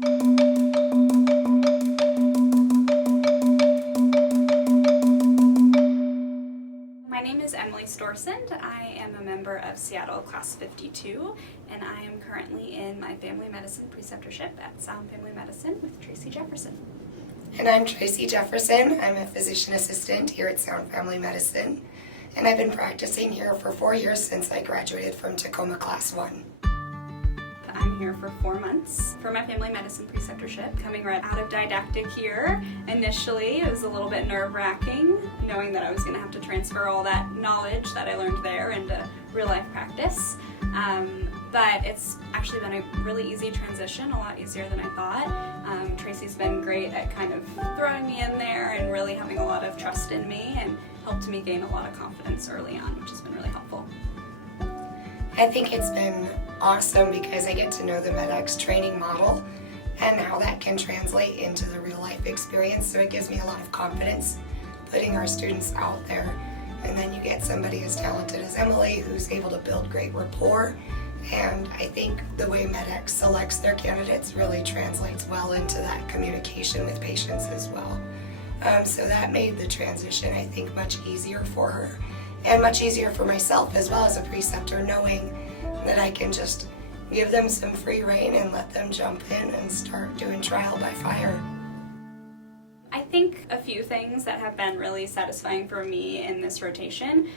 My name is Storesund. I am a member of Seattle Class 52, and I am currently in my family medicine preceptorship at Sound Family Medicine with Tracie Jefferson. And I'm Tracie Jefferson. I'm a physician assistant here at Sound Family Medicine, and I've been practicing here for 4 years since I graduated from Tacoma Class 1. I'm here for 4 months for my family medicine preceptorship, coming right out of didactic here. Initially, it was a little bit nerve-wracking, knowing that I was going to have to transfer all that knowledge that I learned there into real-life practice. But it's actually been a really easy transition, a lot easier than I thought. Tracie's been great at kind of throwing me in there and really having a lot of trust in me and helped me gain a lot of confidence early on, which has been really helpful. I think it's been awesome because I get to know the MedX training model and how that can translate into the real life experience, so it gives me a lot of confidence putting our students out there. And then you get somebody as talented as Emily who's able to build great rapport, and I think the way MedX selects their candidates really translates well into that communication with patients as well. So that made the transition, I think, much easier for her and much easier for myself as well as a preceptor, knowing that I can just give them some free rein and let them jump in and start doing trial by fire. I think a few things that have been really satisfying for me in this rotation.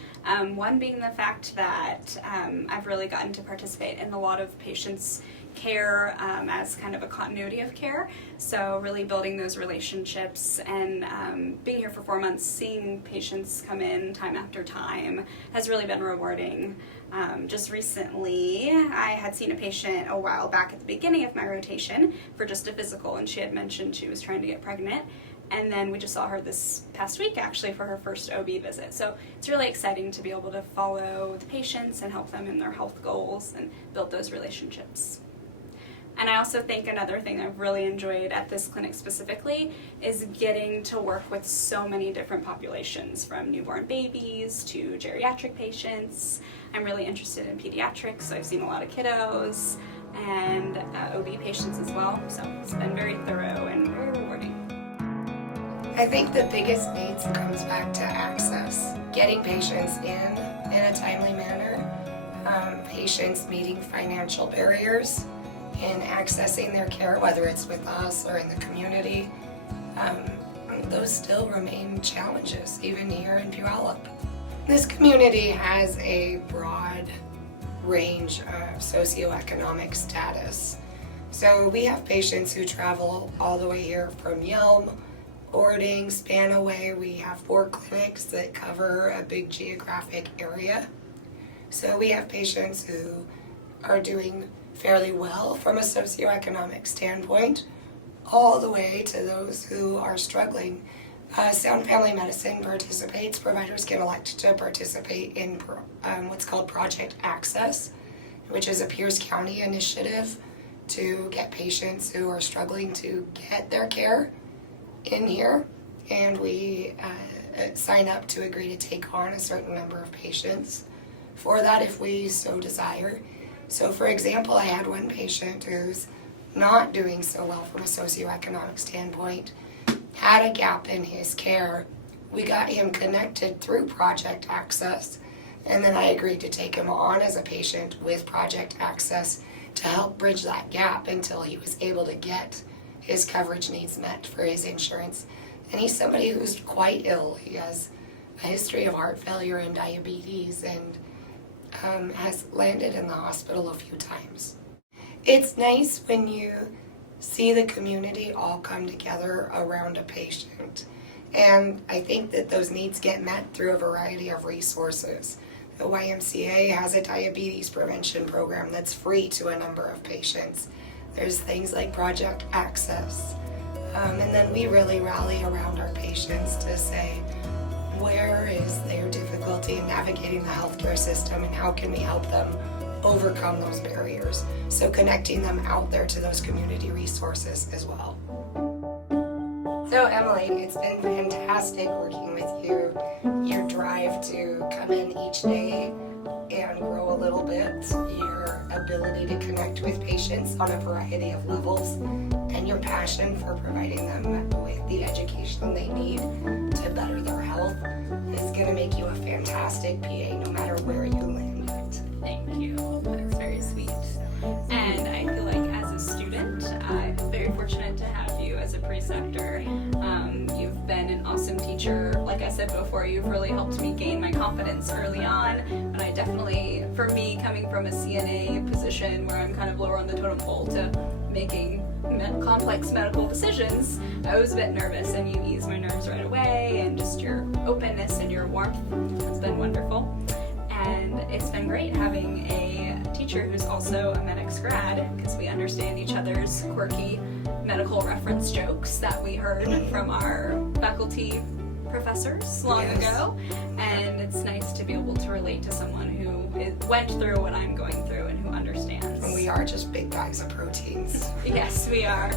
One being the fact that I've really gotten to participate in a lot of patients' care as kind of a continuity of care. So really building those relationships and being here for 4 months, seeing patients come in time after time has really been rewarding. Just recently, I had seen a patient a while back at the beginning of my rotation for just a physical, and she had mentioned she was trying to get pregnant. And then we just saw her this past week actually for her first OB visit. So it's really exciting to be able to follow the patients and help them in their health goals and build those relationships. And I also think another thing I've really enjoyed at this clinic specifically is getting to work with so many different populations, from newborn babies to geriatric patients. I'm really interested in pediatrics, so I've seen a lot of kiddos and OB patients as well. So it's been very thorough and very rewarding. I think the biggest needs comes back to access, getting patients in a timely manner, patients meeting financial barriers in accessing their care, whether it's with us or in the community. Those still remain challenges, even here in Puyallup. This community has a broad range of socioeconomic status. So we have patients who travel all the way here from Yelm, Ording, Spanaway. We have 4 clinics that cover a big geographic area. So we have patients who are doing fairly well from a socioeconomic standpoint, all the way to those who are struggling. Sound Family Medicine participates. Providers can elect to participate in what's called Project Access, which is a Pierce County initiative to get patients who are struggling to get their care in here, and we sign up to agree to take on a certain number of patients for that if we so desire. So for example, I had one patient who's not doing so well from a socioeconomic standpoint, had a gap in his care. We got him connected through Project Access, and then I agreed to take him on as a patient with Project Access to help bridge that gap until he was able to get his coverage needs met for his insurance. And he's somebody who's quite ill. He has a history of heart failure and diabetes, and has landed in the hospital a few times. It's nice when you see the community all come together around a patient. And I think that those needs get met through a variety of resources. The YMCA has a diabetes prevention program that's free to a number of patients. There's things like Project Access. And then we really rally around our patients to say, where is their difficulty in navigating the healthcare system and how can we help them overcome those barriers? So connecting them out there to those community resources as well. So Emily, it's been fantastic working with you. Your drive to come in each day and grow a little bit, your ability to connect with patients on a variety of levels, and your passion for providing them with the education they need to better their health is going to make you a fantastic PA no matter where you land it. Thank you. That's very sweet. And I feel like as a student, I'm very fortunate to have you as a preceptor. You've been an awesome teacher. Like I said before, you've really helped me gain my confidence early on. But I definitely, for me, coming from a CNA position where I'm kind of lower on the totem pole to making complex medical decisions, I was a bit nervous, and you eased my nerves right away, and just your openness and your warmth has been wonderful. And it's been great having a teacher who's also a medics grad, because we understand each other's quirky medical reference jokes that we heard from our faculty professors long ago. And it's nice to be able to relate to someone who went through what I'm going through and who understands. And we are just big bags of proteins. Yes, we are.